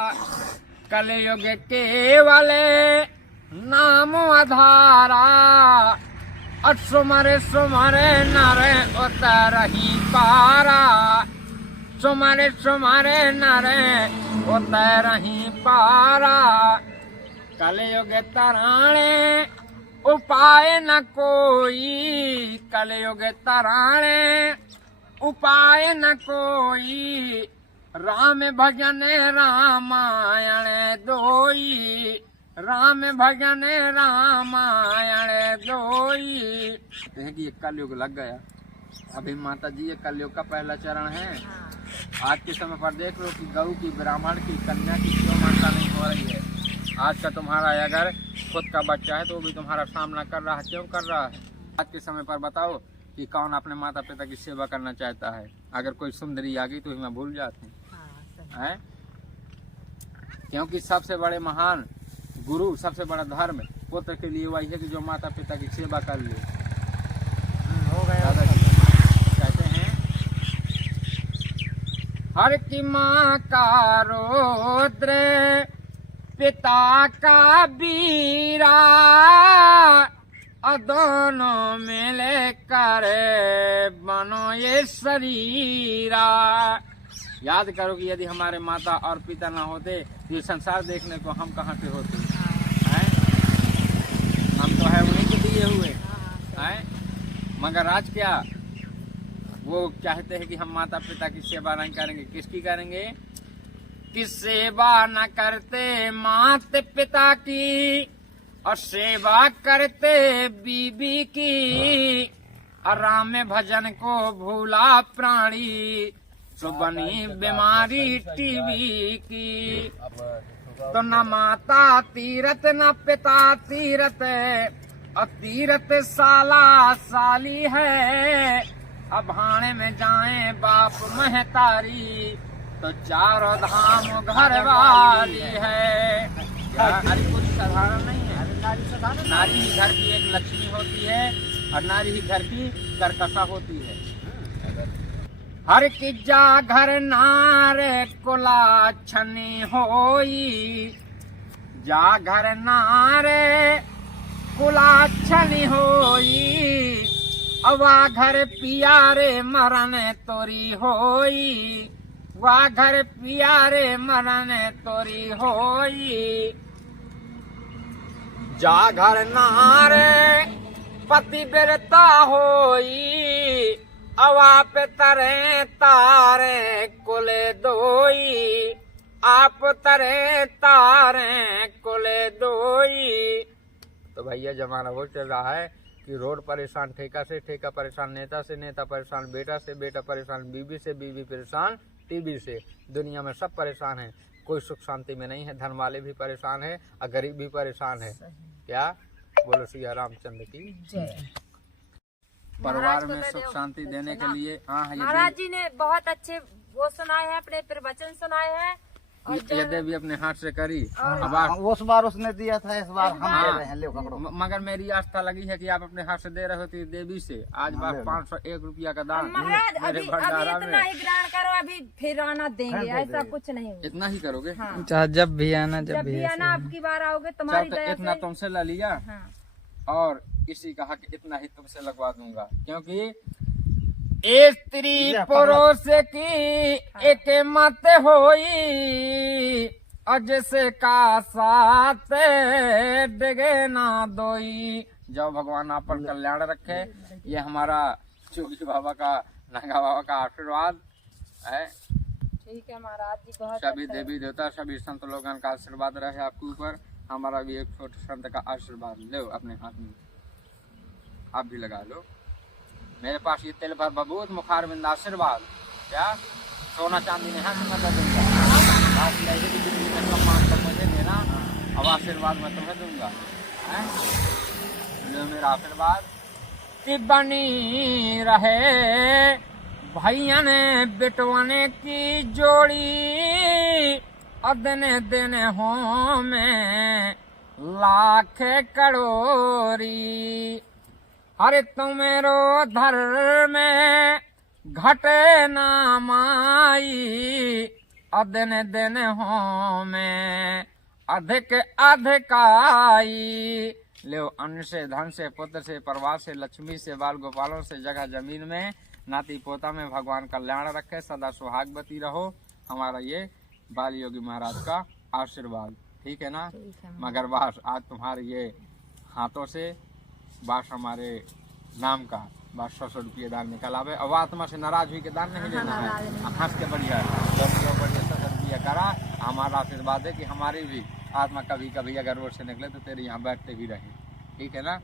कलयुग केवल नाम आधारा, और सुमरे सुमरे नर उतरही पारा, सुमरे सुमरे नर उतरही पारा। कलयुग तराणे उपाय न कोई, कलयुग तराणे उपाय न कोई, राम भजन रामायण दोई, राम भजन रामायण दोई। कि ये कलयुग लग गया। अभी माता जी ये कलयुग का पहला चरण है। आज के समय पर देख लो कि गऊ की, ब्राह्मण की, कन्या की क्यों मानता नहीं हो रही है। आज का तुम्हारा अगर खुद का बच्चा है तो वो भी तुम्हारा सामना कर रहा है, क्यों कर रहा है। आज के समय पर बताओ कि कौन अपने माता पिता की सेवा करना चाहता है। अगर कोई सुंदरी आ गई तो मैं भूल जाते हैं, क्योंकि सबसे बड़े महान गुरु, सबसे बड़ा धर्म पुत्र के लिए वही है कि जो माता पिता की सेवा कर ले। हो गया। कहते हैं हर की माँ का रौद्र, पिता का बीरा, और दोनों मिले कर बनो ये शरीरा। याद करो कि यदि हमारे माता और पिता ना होते तो ये संसार देखने को हम कहाँ से होते हैं। हम तो है उन्हीं के दिए हुए हैं, मगर आज क्या वो चाहते हैं कि हम माता पिता की सेवा नहीं करेंगे। किसकी करेंगे? कि सेवा न करते माता पिता की, और सेवा करते बीबी की, और राम भजन को भूला प्राणी, तो बनी बीमारी टीवी की। तो न माता तीरथ न पिता तीरथ, और तीरथ साला साली है। अब भाने में जाए बाप महतारी, तो चारों धाम घर वाली है। नारी कुछ साधारण नहीं है। नारी ही घर की एक लक्ष्मी होती है, और नारी ही घर की करकसा होती है। हर की जा घर नारे कुलाछनी होई, जा घर नारे कुलाछनी होई, अवा घर पियारे मरण तोरी होई, वा घर पियारे मरण तोरी होई। जा घर नारे पति बिरता होई, अवाप तरे तारे कुले दोई, आप तरे तारे कुले दोई। तो भैया जमाना वो चल रहा है कि रोड परेशान ठेका से, ठेका परेशान नेता से, नेता परेशान बेटा से, बेटा परेशान बीवी से, बीवी परेशान टीवी से। दुनिया में सब परेशान है, कोई सुख शांति में नहीं है। धन वाले भी परेशान है और गरीब भी परेशान है। क्या बोलो सिया रामचंद्र की जय। परिवार में सुख शांति देने के लिए महाराज जी ने बहुत अच्छे वो सुनाए हैं, अपने प्रवचन सुनाए हैं। यदि भी अपने हाथ से करी। अब उस बार उसने दिया था, इस बार हम दे रहे हैं, ले पकड़ो। मगर मेरी आस्था लगी है कि आप अपने हाथ से दे रहे होती देवी से। आज बार 501 रुपया का दान मेरे भंडारा में। इतना ही ग्रहण करो, अभी फिर आना देंगे, ऐसा कुछ नहीं होगा। इतना ही करोगे? हाँ। जब भी आना, जब भी आना, आपकी बार आओगे तुम्हारी दया से। इतना तुमसे ला लिया। और इसी कहा कि इतना ही तुमसे लगवा दूंगा, क्योंकि स्त्री पुरुष की एक मत होई, अजसे का साथ डिगे ना दोई। जब भगवान आप पर कल्याण रखे। ये हमारा जोगी बाबा का, नागा बाबा का आशीर्वाद है। ठीक है महाराज जी, बहुत सभी देवी देवता, सभी संत लोगों का आशीर्वाद रहे आपके ऊपर। हमारा भी एक छोटे संत का आशीर्वाद लो अपने हाथ में, आप भी लगा लो। मेरे पास ये तिल भर बबूत मुखार बिंद आशीर्वाद, क्या सोना चांदी नहीं है मैं दूंगा। सम्मान तो मुझे देना, अब आशीर्वाद मैं तुम्हें दूंगा। लो मेरा आशीर्वाद कि बनी रहे भैया ने बिटवाने की जोड़ी, और दिन दिन हो में लाख करोड़ी। अरे तुम्हेरो धर में घटे ना माई, अदन दिन हो में अधिक अधिकाई। ले अन्न से, धन से, पुत्र से, परिवार से, लक्ष्मी से, बाल गोपालों से, जगह जमीन में, नाती पोता में भगवान कल्याण रखे, सदा सुहागवती रहो। हमारा ये बाल योगी महाराज का आशीर्वाद, ठीक है ना। मगर बास आज तुम्हारे ये हाथों से बास हमारे नाम का 100 रुपये दान निकल आवे। अब आत्मा से नाराज हुई के दान नहीं लेना है, हंस के बढ़िया 100 रुपया करा। हमारा आशीर्वाद है कि हमारी भी आत्मा कभी कभी अगर रोड से निकले तो तेरे यहाँ बैठते भी रहे, ठीक है ना।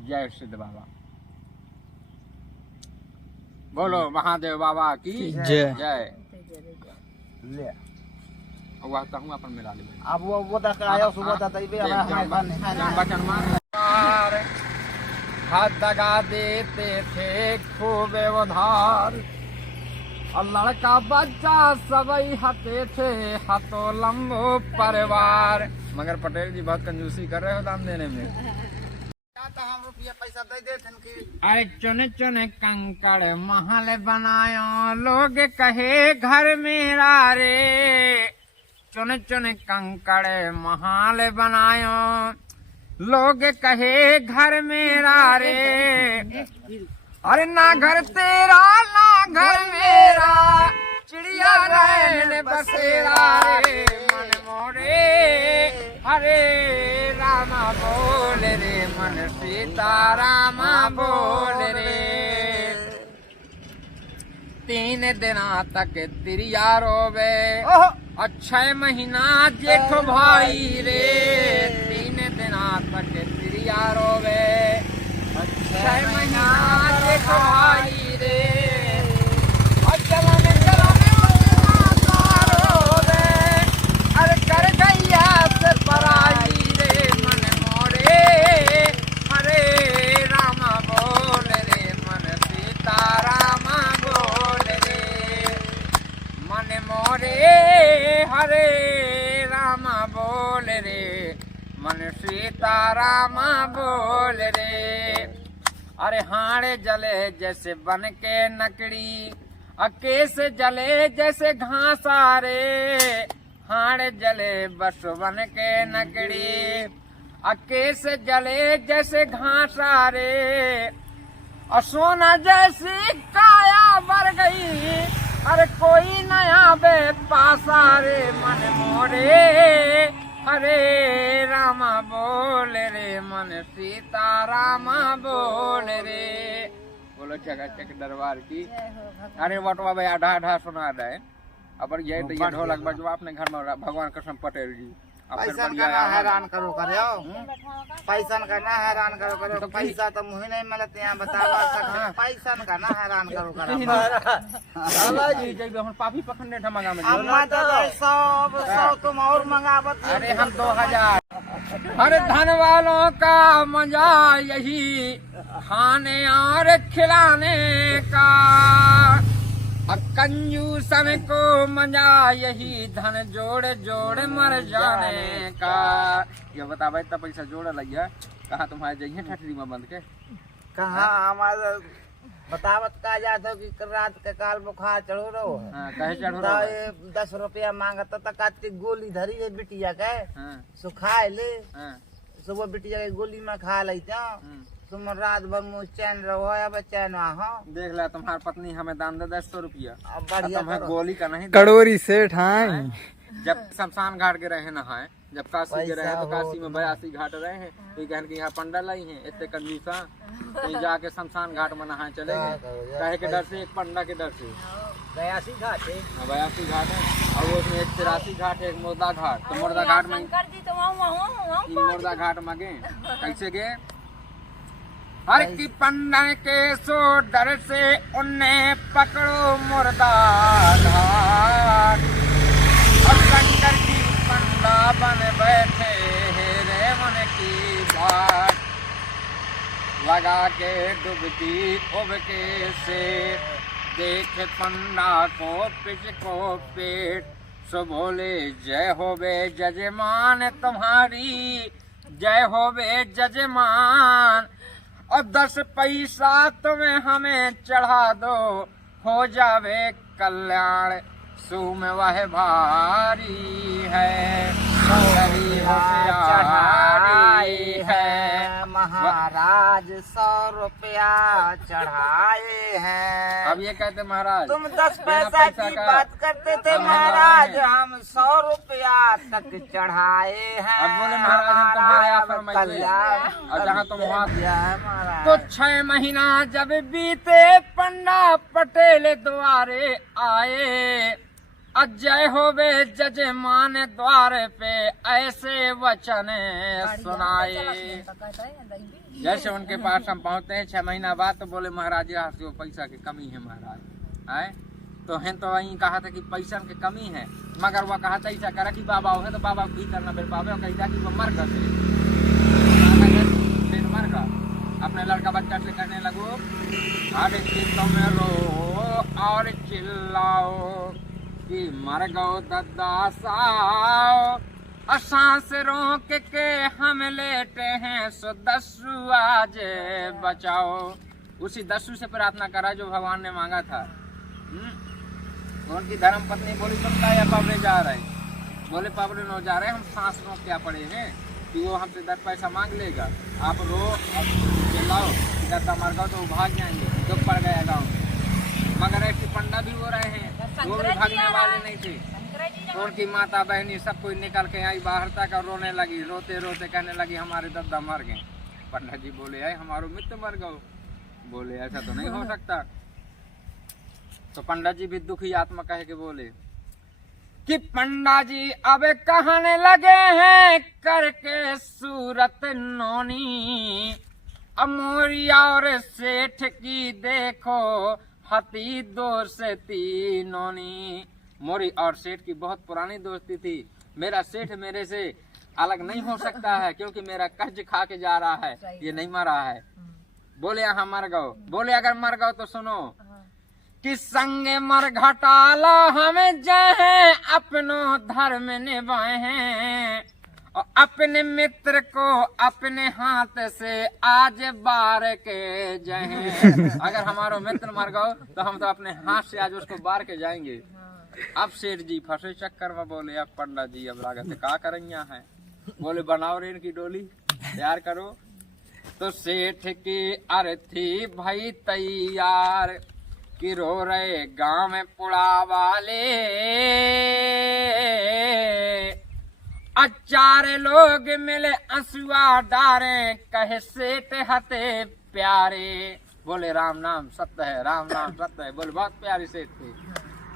जय सिद्ध बाबा, बोलो महादेव बाबा की जय जय। ले वह हूँ अपन मिला ले। अब वो तक आया सुबह तक भी वचन मान हाथ दगा देते थे खूब उधार, और लड़का बच्चा सबई हते थे हतो लंबो परिवार। मगर पटेल जी बहुत कंजूसी कर रहे हो दान देने में। हम रुपया पैसा दे देते कि अरे चुने चुने कंकड़ महल बनायो, लोग कहे घर मेरा रे। चुने चुने कंकड़ महल बनायो, लोग कहे घर मेरा रे। अरे ना घर तेरा ना घर मेरा, चिड़िया रहने बसेरा रे। मन मोरे हरे रामा बोल रे, मन सीता रामा बोल रे। 3 दिना तक तिरिया रोवे, और 6 महीना जेठ भाई रे। 3 दिना तक तिरिया रोवे, 6 महीना जेठ भाई रे। और चलन रोवे, अरे कर गैया से पराई रे। मन मोरे हरे रामा बोल रे, मन सीता रामा बोल रे। मन मोरे हरे रामा बोल रे, मन सीता रामा बोल रे। अरे हाड़े जले जैसे बन के नकड़ी, अकेस जले जैसे घासा रे। हाड़े जले बस बन के नकड़ी, अकेस जले जैसे घासा रे। और सोना जैसी काया बर गई, अरे कोई नया बे पासा रे। मन मोरे हरे रामा बोल रे, मन सीता रामा बोल रे। बोलो जगह चक दरबार की। अरे बटवा भाई आधा आधा सुना रहे। अब ये ढोलक बजवा अपने घर में भगवान कृष्ण पटेल जी। पैसा करना हैरान करो करे, पैसा करना हैरान करो करे। तो पैसा तो मुझे नहीं मिलते यहाँ बतावा, पैसा करना हैरान करो करे। पापी पखंडे ठमगा में 100 तुम और मंगावत। अरे हम 2000। अरे धन वालों का मजा यही खाने और खिलाने का, कंजूसन को मजा यही धन जोड़ जोड़ मर जाने का। ये बता भाई तब पैसा जोड़ लिया कहाँ तुम्हारे जाइए ठठरी में बंद के कहाँ हमारा बतावत का जात हो कि रात के काल बुखार चढ़ो रहो। कहे चढ़ो रहो। 10 रुपया मांगता तक आती गोली धरी रे बिटिया के सुखाए ले। सुबह बिटिया के गोली में खा लेता, तुम रात भर मुँह चैन रहो या चैन हो। देख ला तुम्हारी पत्नी हमें दान दे 100 रुपया, बढ़िया गोली का नहीं कड़ोरी सेठ हाँ। जब शमशान घाट के रहे नहाए, जब काशी के रहे तो काशी में 82 घाट रहे हैं। तो कहन के यहाँ पंडा लाई है इतने कंजूसा, कहीं जाके शमशान घाट में नहाए चले गए कहे के डर से, एक पंडा के डर से। 82 घाट है, 82 घाट है। और उसमें एक 83 घाट है, एक मुर्दा घाट। तो मुर्दा घाट में मुर्दा घाट में गए कैसे गए। हर की पंडन के सो डर से उन्ने पकड़ो मुर्दा घाट, और शंकर की पंडा बन बैठे रे मन की बाट। लगा के डुबकी उबके से देख पंडा को पिच को पेट, सो बोले जय होवे जजमान तुम्हारी, जय होवे जजमान। और 10 पैसा तुम्हें हमें चढ़ा दो, हो जावे कल्याण सुम वह भारी है, गरीब चढ़ाई है। महाराज 100 रुपया चढ़ाए हैं। अब ये कहते महाराज तुम 10 पैसा की बात करते थे महाराज, हम 100 रुपया तक चढ़ाए हैं। अब बोले महाराज हम तुम्हारे आश्रम में गए और जहाँ तुम वहाँ महाराज तो 6 महीना जब बीते पंडा पटेल द्वारे आए, अजय होवे जजमान द्वार पे ऐसे वचन सुनाए। जैसे उनके पास हम पहुँचते हैं 6 महीना बाद, तो बोले महाराज यहाँ से पैसा की कमी है महाराज, है तो हैं तो वही कहा था कि पैसा की कमी है, मगर वह कहा था ऐसा करा कि बाबा हो तो बाबा भीतर न बेर पावे, और कही कि वो मर गए, फिर मर गया। अपने लड़का बच्चा से कहने लगो, अरे तुम रो और चिल्लाओ कि मर गो दद्दा साओ, और सांस रोक के हम लेटे हैं, सो दस्सू आज बचाओ। उसी दस्सू से प्रार्थना करा जो भगवान ने मांगा था। उनकी धर्म पत्नी बोली तुम क्या पावरे जा रहे? बोले पावरे नो जा रहे, हम सांस रोक क्या पड़े हैं कि वो हमसे 10 पैसा मांग लेगा। आप रो और चिल्लाओ कि दद्दा मर गो तो भाग जाएंगे, दुख पड़ गया गाँव में। मगर ऐसे पंडा भी हो रहे हैं, वो भी भागने वाले नहीं थे। तो उनकी माता बहनी सब कोई निकल के आई बाहर तक और रोने लगी, रोते रोते कहने लगी हमारे दद्दा मर गए। पंडा जी बोले है हमारो मित्र मर गए। बोले ऐसा तो नहीं हो सकता। तो पंडा जी भी दुखी आत्मा कह के बोले कि पंडा जी अब कहने लगे हैं करके सूरत नोनी, अमोरिया और सेठ की देखो हती दोस्ती नोनी। मोरी और सेठ की बहुत पुरानी दोस्ती थी। मेरा सेठ मेरे से अलग नहीं हो सकता है क्योंकि मेरा कर्ज खा के जा रहा है, ये नहीं मरा है। बोले यहाँ मर गओ। बोले अगर मर गओ तो सुनो कि संगे मर घटाला हमें जहे अपनो धर्म निभाए हैं, और अपने मित्र को अपने हाथ से आज बार के जाए। अगर हमारा मित्र मर गओ तो हम तो अपने हाथ से आज उसको बार के जाएंगे। अब सेठ जी फंसे चक्कर में। बोले अब पंडा जी अब लागत क्या करेंगे है? बोले बनाओ रेन की डोली तैयार करो। तो सेठ की अर्थी भाई तैयार कि रो रहे गांव में पुड़ा वाले, अचारे लोग मिले असुआ डारे, कहे सेठ हते प्यारे। बोले राम नाम सत्य है, राम नाम सत्य है। बोले बहुत प्यारे सेठ थे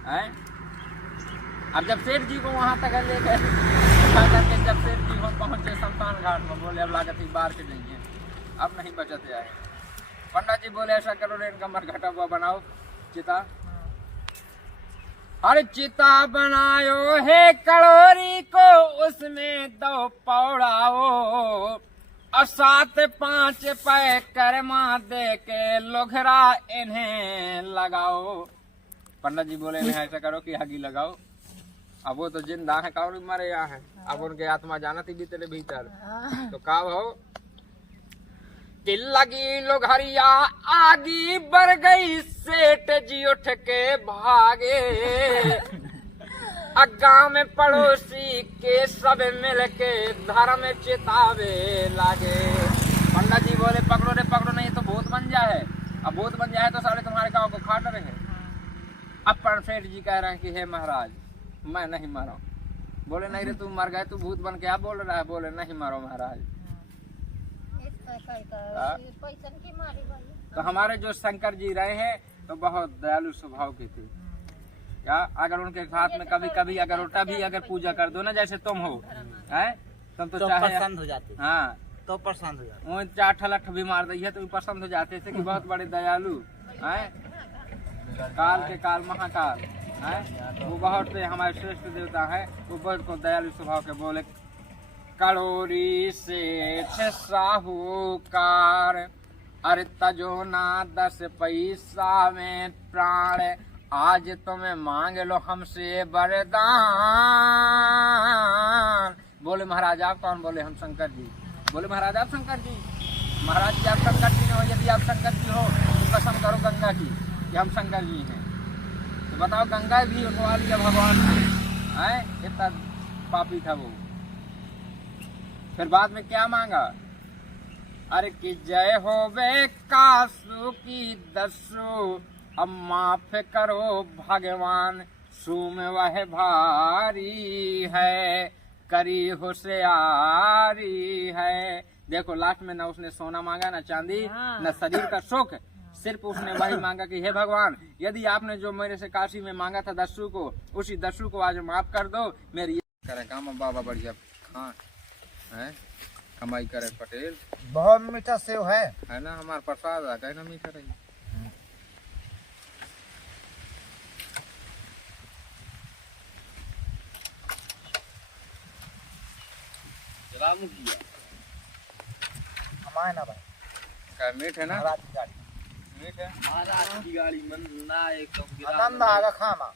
हैं। अब जब सेठ जी को वहां तक ले गए करके, जब सेठ जी हो पहुंचे शमशान घाट में, बोले अब लागत ही बार के नहीं है, अब नहीं बचते आए। पंडा जी बोले ऐसा करो रेन का मरघटा हुआ बनाओ चिता। अरे चिता बनायो है कड़ोरी को, उसमें 2 पौड़ाओ, और 7-5 पै कर्मा दे के लोघरा इन्हें लगाओ। पंडा जी बोले नहीं ऐसा करो कि आगी लगाओ। अब वो तो जिंदा है, कौन मरे यहाँ है। अब उनके आत्मा जाना थी भीतर भीतर। तो का हो कि लगी लोघरिया आगी बढ़ गई, सेठ जी उठ के भागे। गाँव में पड़ोसी के सब मिल के धर्म चितावे लागे। पंडा जी बोले पकड़ो रे पकड़ो, नहीं तो भूत बन जाए। अब भूत बन जाए तो सारे तुम्हारे गाँव को खाट रहे। अब पर सेठ जी कह रहे हैं कि हे महाराज मैं नहीं मरा। बोले नहीं रे तू मर गए, तू भूत बन के क्या बोल रहा है? बोले नहीं मरो महाराज। तो हमारे जो शंकर जी रहे हैं तो बहुत दयालु स्वभाव के थे। क्या अगर उनके साथ में कभी कभी अगर उल्टा भी अगर पूजा कर दो ना, जैसे तुम हो हैं, तुम तो चाहे पसंद हो जाते। हाँ तो पसंद हो जाते। वो 4 भी मार दी है तो पसंद हो जाते थे कि बहुत बड़े दयालु हैं, काल के काल महाकाल है। वो बहुत से हमारे श्रेष्ठ देवता है, वो बहुत को दयालु स्वभाव के। बोले कड़ोरी सेठ साहूकार, अरे तजो ना 10 पैसा में प्राण, आज तुम्हें मांग लो हमसे वरदान। बोले महाराज आप कौन? बोले हम शंकर जी। बोले महाराज आप शंकर जी? महाराज जी आप शंकर जी हो? यदि आप शंकर जी हो तो कसम करो गंगा की कि हम शंकर जी हैं। तो बताओ गंगा भी उठवा लिया भगवान ने, हैं? इतना पापी था वो। फिर बाद में क्या मांगा? अरे कि जय हो वे कासू की दसू, अब माफ करो भगवान, सुम वह भारी है, करी होशियारी है। देखो लास्ट में ना उसने सोना मांगा, ना चांदी, ना शरीर का सुख, सिर्फ उसने वही मांगा कि हे भगवान, यदि आपने जो मेरे से काशी में मांगा था दस्यु को, उसी दस्यु को आज माफ कर दो। मेरी करे काम बाबा बढ़िया खान है, कमाई करे पटेल। बहुत मीठा सेव है ना, हमारा प्रसाद है, कहना मीठा रही। हमारे ना भाई क्या मीठ है ना? महाराज की गाड़ी मीठ है। महाराज की गाड़ी मंदा एकदम आनंद आएगा खाना।